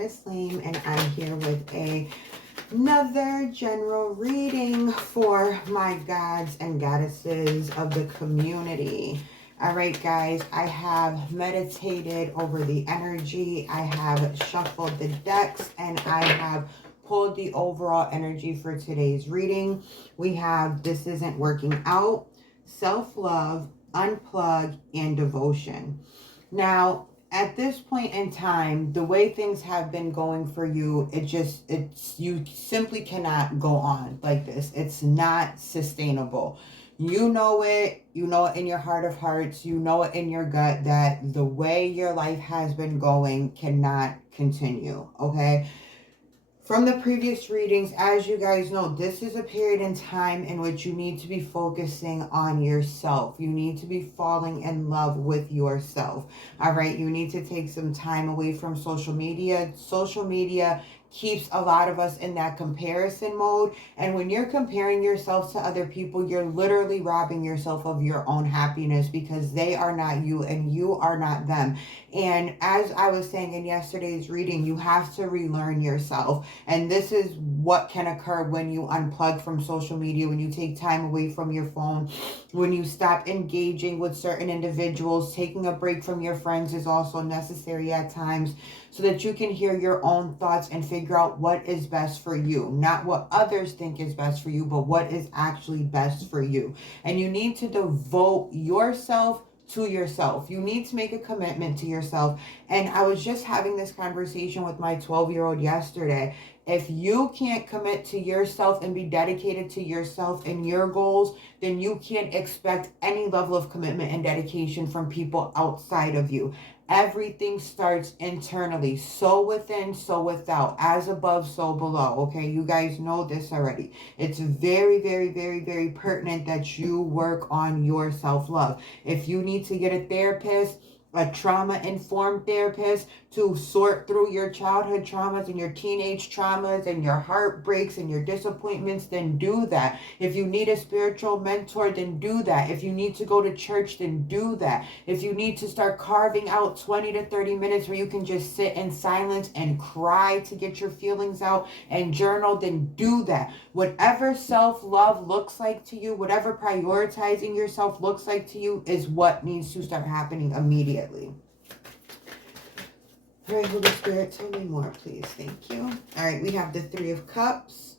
Goddess Lame, and I'm here with another general reading for my gods and goddesses of the community. All right, guys, I have meditated over the energy. I have shuffled the decks, and I have pulled the overall energy for today's reading. We have This Isn't Working Out, Self-Love, Unplug, and Devotion. Now, at this point in time, the way things have been going for you, you simply cannot go on like this. It's not sustainable. You know it in your heart of hearts, you know it in your gut that the way your life has been going cannot continue, okay? From the previous readings, as you guys know, this is a period in time in which you need to be focusing on yourself. You need to be falling in love with yourself. All right. You need to take some time away from social media. Social media keeps a lot of us in that comparison mode. And when you're comparing yourself to other people, you're literally robbing yourself of your own happiness because they are not you and you are not them. And as I was saying in yesterday's reading, you have to relearn yourself. And this is what can occur when you unplug from social media, when you take time away from your phone, when you stop engaging with certain individuals. Taking a break from your friends is also necessary at times so that you can hear your own thoughts and figure out what is best for you. Not what others think is best for you, but what is actually best for you. And you need to devote yourself to yourself. You need to make a commitment to yourself. And I was just having this conversation with my 12-year-old yesterday. If you can't commit to yourself and be dedicated to yourself and your goals, then you can't expect any level of commitment and dedication from people outside of you. Everything starts internally. So within, so without. As above, so below. Okay, you guys know this already. It's very, very, very, very pertinent that you work on your self-love. If you need to get a therapist, a trauma-informed therapist, to sort through your childhood traumas and your teenage traumas and your heartbreaks and your disappointments, then do that. If you need a spiritual mentor, then do that. If you need to go to church, then do that. If you need to start carving out 20 to 30 minutes where you can just sit in silence and cry to get your feelings out and journal, then do that. Whatever self-love looks like to you, whatever prioritizing yourself looks like to you, is what needs to start happening immediately. All right, Holy Spirit, tell me more, please. Thank you. All right, we have the Three of Cups.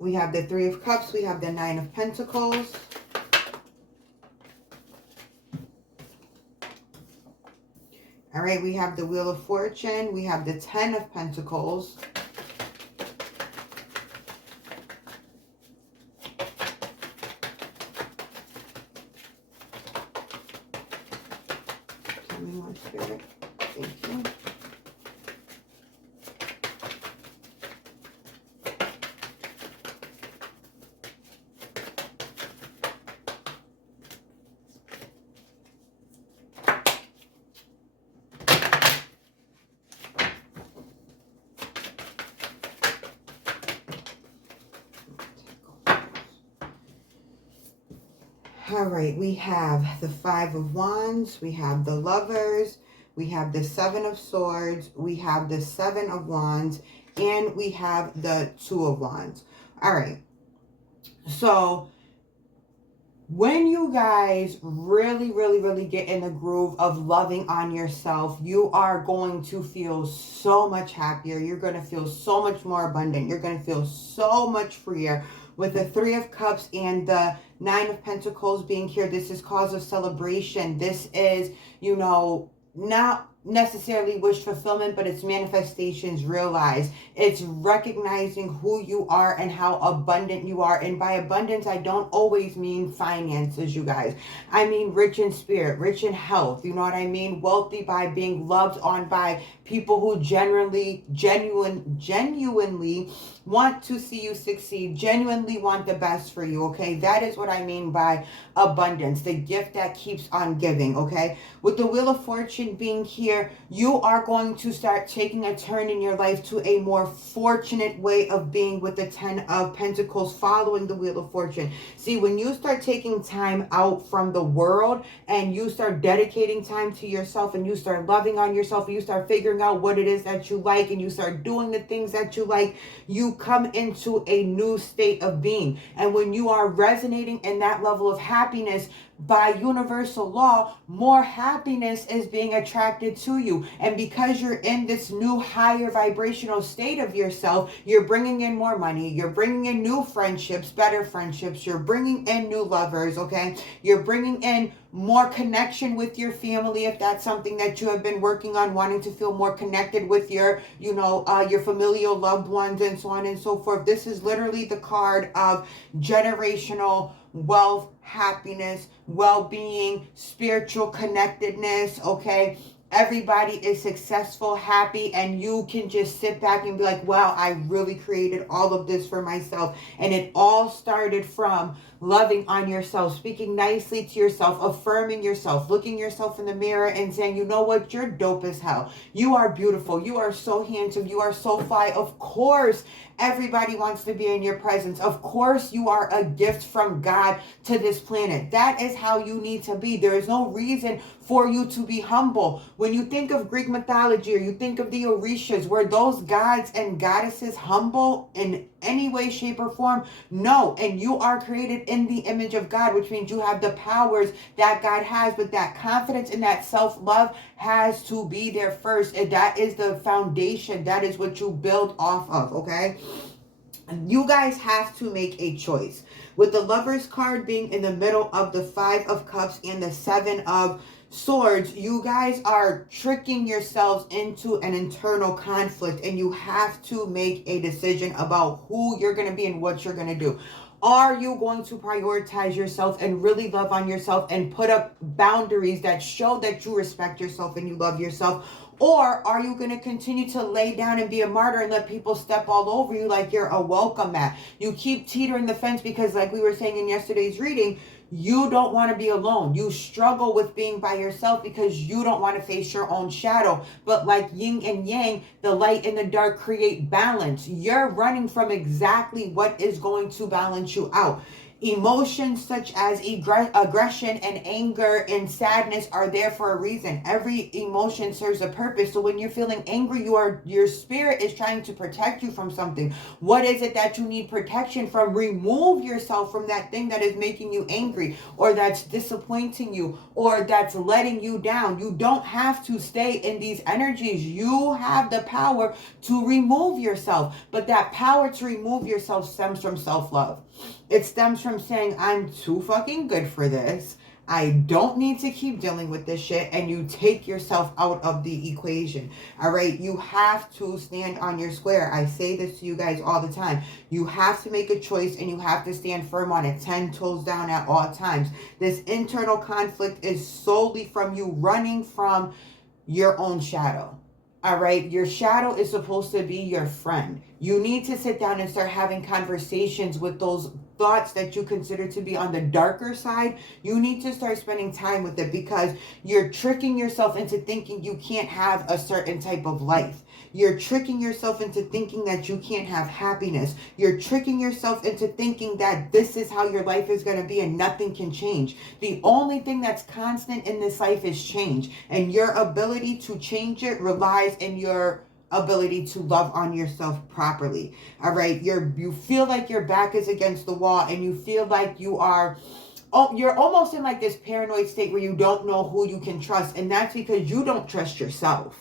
We have the Three of Cups. We have the Nine of Pentacles. All right, we have the Wheel of Fortune. We have the Ten of Pentacles. Tell me more, Spirit. Thank you. All right, we have the Five of Wands, we have the Lovers, we have the Seven of Swords, we have the Seven of Wands, and we have the Two of Wands. All right, so when you guys really, really, really get in the groove of loving on yourself, you are going to feel so much happier. You're going to feel so much more abundant. You're going to feel so much freer. With the Three of Cups and the Nine of Pentacles being here, this is cause of celebration. This is, not necessarily wish fulfillment, but it's manifestations realized. It's recognizing who you are and how abundant you are. And by abundance, I don't always mean finances, you guys. I mean rich in spirit, rich in health. You know what I mean? Wealthy by being loved on by people who genuinely want to see you succeed, genuinely want the best for you, okay? That is what I mean by abundance, the gift that keeps on giving, okay? With the Wheel of Fortune being here, here, you are going to start taking a turn in your life to a more fortunate way of being with the 10 of Pentacles following the Wheel of Fortune. See, when you start taking time out from the world and you start dedicating time to yourself and you start loving on yourself and you start figuring out what it is that you like and you start doing the things that you like, you come into a new state of being. And when you are resonating in that level of happiness, by universal law, more happiness is being attracted to you. And because you're in this new higher vibrational state of yourself, you're bringing in more money, you're bringing in new friendships, better friendships, you're bringing in new lovers, okay? You're bringing in more connection with your family if that's something that you have been working on, wanting to feel more connected with your, your familial loved ones and so on and so forth. This is literally the card of generational wealth, happiness, well-being, spiritual connectedness, okay? Everybody is successful, happy, and you can just sit back and be like, wow, I really created all of this for myself. And it all started from loving on yourself, speaking nicely to yourself, affirming yourself, looking yourself in the mirror and saying, you know what, you're dope as hell. You are beautiful. You are so handsome. You are so fly. Of course, everybody wants to be in your presence. Of course, you are a gift from God to this planet. That is how you need to be. There is no reason for you to be humble. When you think of Greek mythology or you think of the Orishas, were those gods and goddesses humble in any way, shape, or form? No. And you are created in the image of God, which means you have the powers that God has, but that confidence and that self-love has to be there first. And that is the foundation. That is what you build off of, okay? You guys have to make a choice. With the Lovers card being in the middle of the 5 of Cups and the 7 of Swords, you guys are tricking yourselves into an internal conflict, and you have to make a decision about who you're going to be and what you're going to do. Are you going to prioritize yourself and really love on yourself and put up boundaries that show that you respect yourself and you love yourself? Or are you going to continue to lay down and be a martyr and let people step all over you like you're a welcome mat? You keep teetering the fence because, like we were saying in yesterday's reading, you don't want to be alone. You struggle with being by yourself because you don't want to face your own shadow. But like yin and yang, the light and the dark create balance. You're running from exactly what is going to balance you out. Emotions such as aggression and anger and sadness are there for a reason. Every emotion serves a purpose. So when you're feeling angry, your spirit is trying to protect you from something. What is it that you need protection from? Remove yourself from that thing that is making you angry, or that's disappointing you, or that's letting you down. You don't have to stay in these energies. You have the power to remove yourself. But that power to remove yourself stems from self-love. It stems from saying, I'm too fucking good for this. I don't need to keep dealing with this shit. And you take yourself out of the equation. All right. You have to stand on your square. I say this to you guys all the time. You have to make a choice and you have to stand firm on it, 10 toes down at all times. This internal conflict is solely from you running from your own shadow. All right. Your shadow is supposed to be your friend. You need to sit down and start having conversations with those thoughts that you consider to be on the darker side. You need to start spending time with it because you're tricking yourself into thinking you can't have a certain type of life. You're tricking yourself into thinking that you can't have happiness. You're tricking yourself into thinking that this is how your life is going to be and nothing can change. The only thing that's constant in this life is change. And your ability to change it relies in your ability to love on yourself properly. All right. You feel like your back is against the wall and you feel like you're almost in like this paranoid state where you don't know who you can trust. And that's because you don't trust yourself.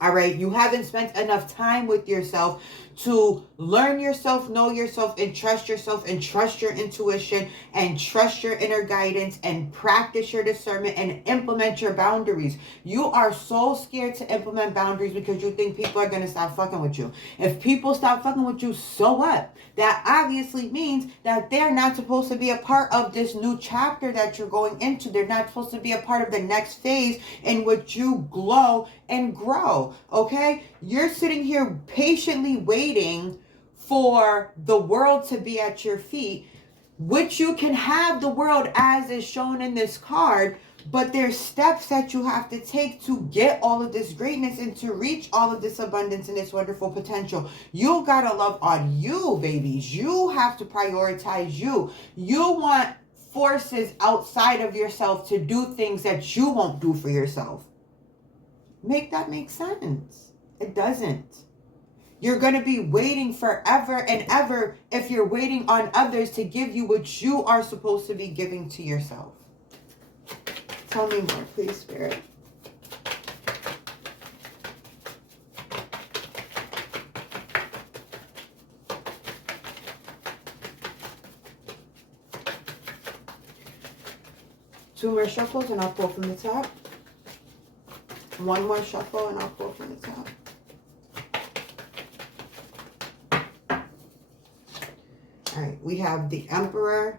All right. You haven't spent enough time with yourself to learn yourself, know yourself, and trust your intuition and trust your inner guidance and practice your discernment and implement your boundaries. You are so scared to implement boundaries because you think people are going to stop fucking with you. If people stop fucking with you, so what? That obviously means that they're not supposed to be a part of this new chapter that you're going into. They're not supposed to be a part of the next phase in which you glow and grow. Okay? You're sitting here patiently waiting for the world to be at your feet, which you can have the world as is shown in this card, But there's steps that you have to take to get all of this greatness and to reach all of this abundance and this wonderful potential. You gotta love on you, babies. You have to prioritize you. You want forces outside of yourself to do things that you won't do for yourself. Make that make sense? It doesn't. You're going to be waiting forever and ever if you're waiting on others to give you what you are supposed to be giving to yourself. Tell me more, please, Spirit. Two more shuffles and I'll pull from the top. One more shuffle and I'll pull from the top. All right, we have the Emperor,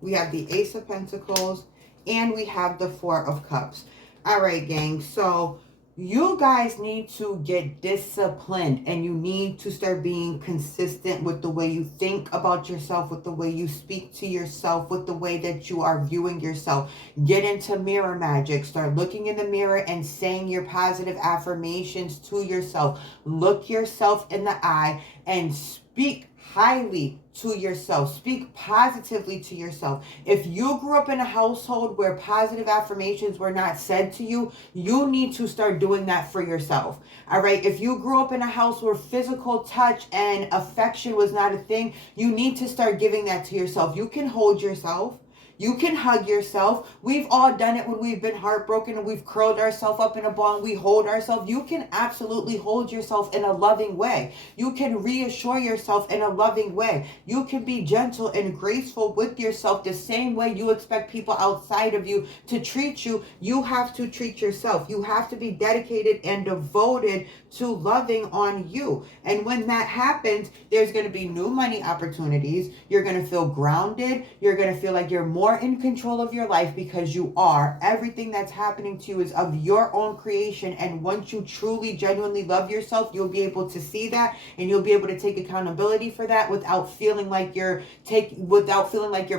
we have the Ace of Pentacles, and we have the Four of Cups. All right, gang, so you guys need to get disciplined and you need to start being consistent with the way you think about yourself, with the way you speak to yourself, with the way that you are viewing yourself. Get into mirror magic. Start looking in the mirror and saying your positive affirmations to yourself. Look yourself in the eye and speak highly to yourself. Speak positively to yourself. If you grew up in a household where positive affirmations were not said to you, you need to start doing that for yourself. All right. If you grew up in a house where physical touch and affection was not a thing, you need to start giving that to yourself. You can hold yourself. You can hug yourself. We've all done it when we've been heartbroken and we've curled ourselves up in a ball and we hold ourselves. You can absolutely hold yourself in a loving way. You can reassure yourself in a loving way. You can be gentle and graceful with yourself the same way you expect people outside of you to treat you. You have to treat yourself. You have to be dedicated and devoted to loving on you. And when that happens, there's going to be new money opportunities. You're going to feel grounded. You're going to feel like you're more in control of your life because you are. Everything that's happening to you is of your own creation. And once you truly, genuinely love yourself, you'll be able to see that and you'll be able to take accountability for that without feeling like you're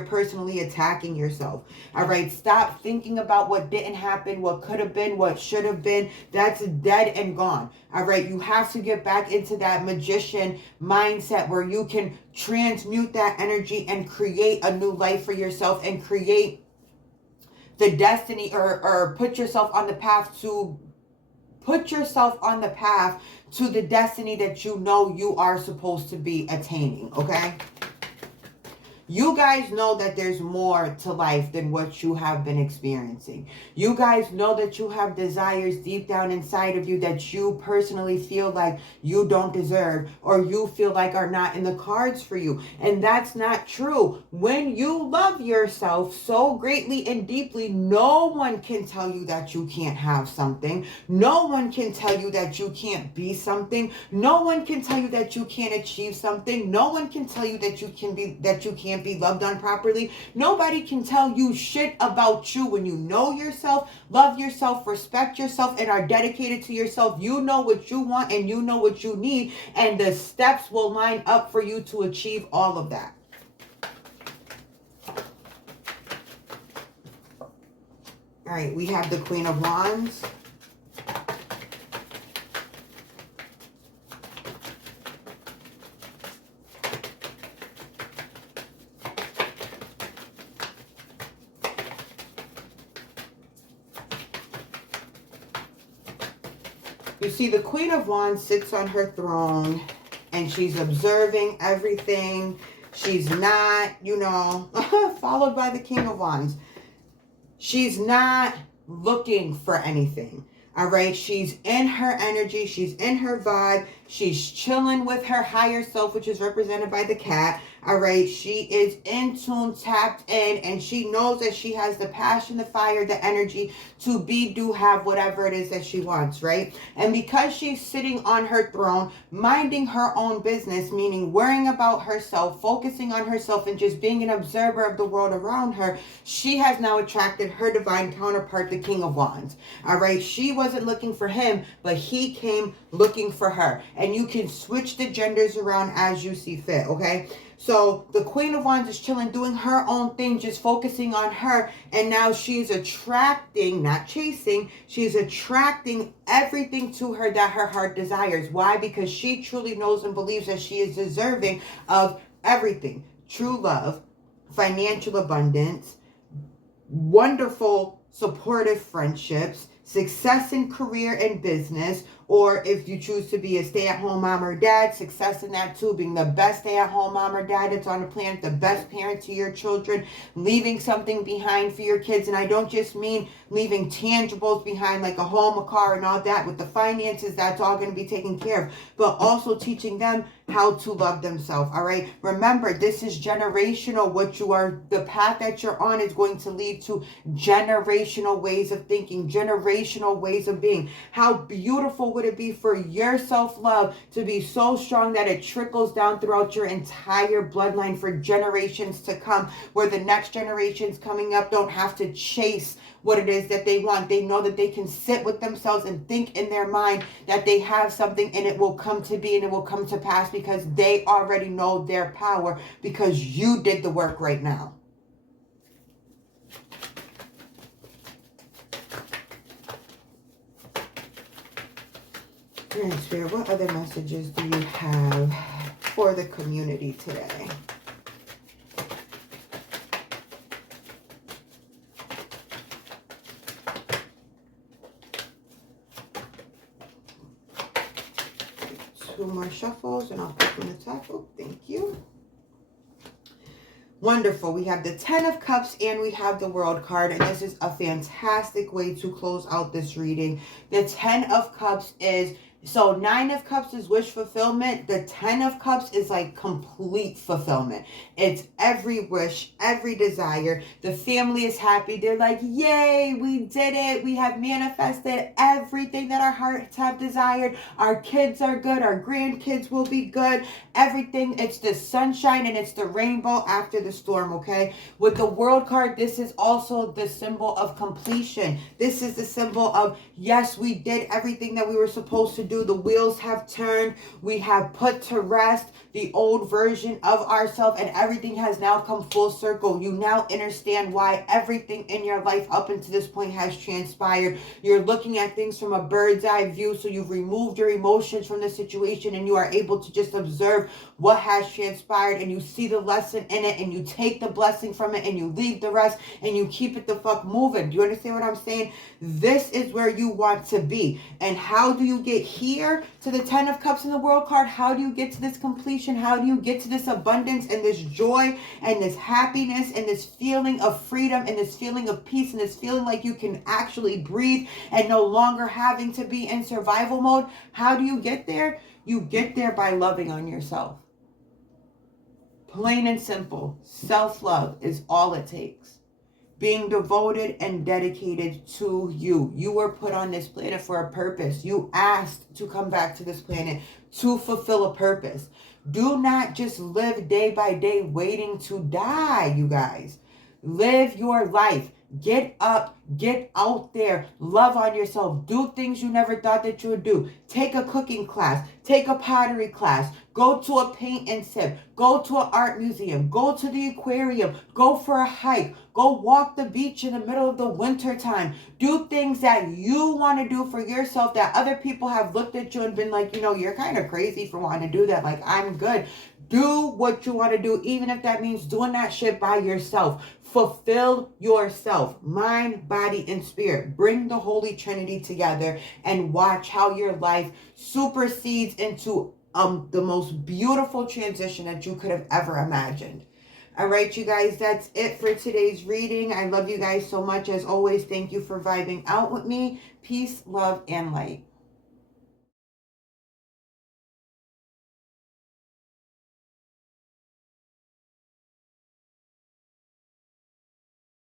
personally attacking yourself. All right. Stop thinking about what didn't happen, what could have been, what should have been. That's dead and gone. All right. You have to get back into that magician mindset where you can transmute that energy and create a new life for yourself and create the destiny or put yourself on the path to the destiny that you know you are supposed to be attaining. Okay. You guys know that there's more to life than what you have been experiencing. You guys know that you have desires deep down inside of you that you personally feel like you don't deserve or you feel like are not in the cards for you. And that's not true. When you love yourself so greatly and deeply, no one can tell you that you can't have something. No one can tell you that you can't be something. No one can tell you that you can't achieve something. No one can tell you that you can't be loved on properly. Nobody can tell you shit about you when you know yourself, love yourself, respect yourself, and are dedicated to yourself. You know what you want and you know what you need, and the steps will line up for you to achieve all of that. All right, we have the Queen of Wands. You see, the Queen of Wands sits on her throne and she's observing everything. She's not, followed by the King of Wands. She's not looking for anything. All right. She's in her energy. She's in her vibe. She's chilling with her higher self, which is represented by the cat. All right. She is in tune, tapped in, and she knows that she has the passion, the fire, the energy to be, do, have whatever it is that she wants. Right. And because she's sitting on her throne, minding her own business, meaning worrying about herself, focusing on herself, and just being an observer of the world around her, she has now attracted her divine counterpart, the King of Wands. All right. She wasn't looking for him, but he came looking for her. And you can switch the genders around as you see fit. Okay. So the Queen of Wands is chilling, doing her own thing, just focusing on her. And now she's attracting, not chasing, she's attracting everything to her that her heart desires. Why? Because she truly knows and believes that she is deserving of everything. True love, financial abundance, wonderful supportive friendships, success in career and business, or if you choose to be a stay-at-home mom or dad, success in that too, being the best stay-at-home mom or dad that's on the planet, the best parent to your children, leaving something behind for your kids. And I don't just mean leaving tangibles behind like a home, a car, and all that. With the finances, that's all going to be taken care of, but also teaching them how to love themselves. All right. Remember, this is generational. What you are, the path that you're on is going to lead to generational ways of thinking, generational ways of being. How beautiful would it be for your self-love to be so strong that it trickles down throughout your entire bloodline for generations to come, where the next generations coming up don't have to chase what it is that they want. They know that they can sit with themselves and think in their mind that they have something, and it will come to be and it will come to pass because they already know their power, because you did the work right now. All right, Spirit, what other messages do you have for the community today? Two more shuffles and I'll put from the top. Oh, thank you. Wonderful. We have the 10 of Cups and we have the World card, and this is a fantastic way to close out this reading. The 10 of Cups is, so 9 of Cups is wish fulfillment. The 10 of Cups is like complete fulfillment. It's every wish, every desire. The family is happy. They're like, yay, we did it. We have manifested everything that our hearts have desired. Our kids are good. Our grandkids will be good. Everything. It's the sunshine and it's the rainbow after the storm, okay? With the World card, this is also the symbol of completion. This is the symbol of, yes, we did everything that we were supposed to do. The wheels have turned. We have put to rest the old version of ourselves, and everything has now come full circle. You now understand why everything in your life up until this point has transpired. You're looking at things from a bird's eye view, so you've removed your emotions from the situation and you are able to just observe what has transpired, and you see the lesson in it, and you take the blessing from it, and you leave the rest, and you keep it the fuck moving. Do you understand what I'm saying? This is where you want to be. And how do you get here to the 10 of Cups in the World card? How do you get to this completion? How do you get to this abundance and this joy and this happiness and this feeling of freedom and this feeling of peace and this feeling like you can actually breathe and no longer having to be in survival mode? How do you get there? You get there by loving on yourself. Plain and simple. Self-love is all it takes. Being devoted and dedicated to you. You were put on this planet for a purpose. You asked to come back to this planet to fulfill a purpose. Do not just live day by day waiting to die, you guys. Live your life. Get up, get out there, love on yourself, do things you never thought that you would do. Take a cooking class, take a pottery class, go to a paint and sip, go to an art museum, go to the aquarium, go for a hike, go walk the beach in the middle of the winter time. Do things that you want to do for yourself that other people have looked at you and been like, you know, you're kind of crazy for wanting to do that. Like, I'm good. Do what you want to do, even if that means doing that shit by yourself. Fulfill yourself, mind, body, and spirit. Bring the Holy Trinity together and watch how your life supersedes into the most beautiful transition that you could have ever imagined. All right, you guys, that's it for today's reading. I love you guys so much. As always, thank you for vibing out with me. Peace, love, and light.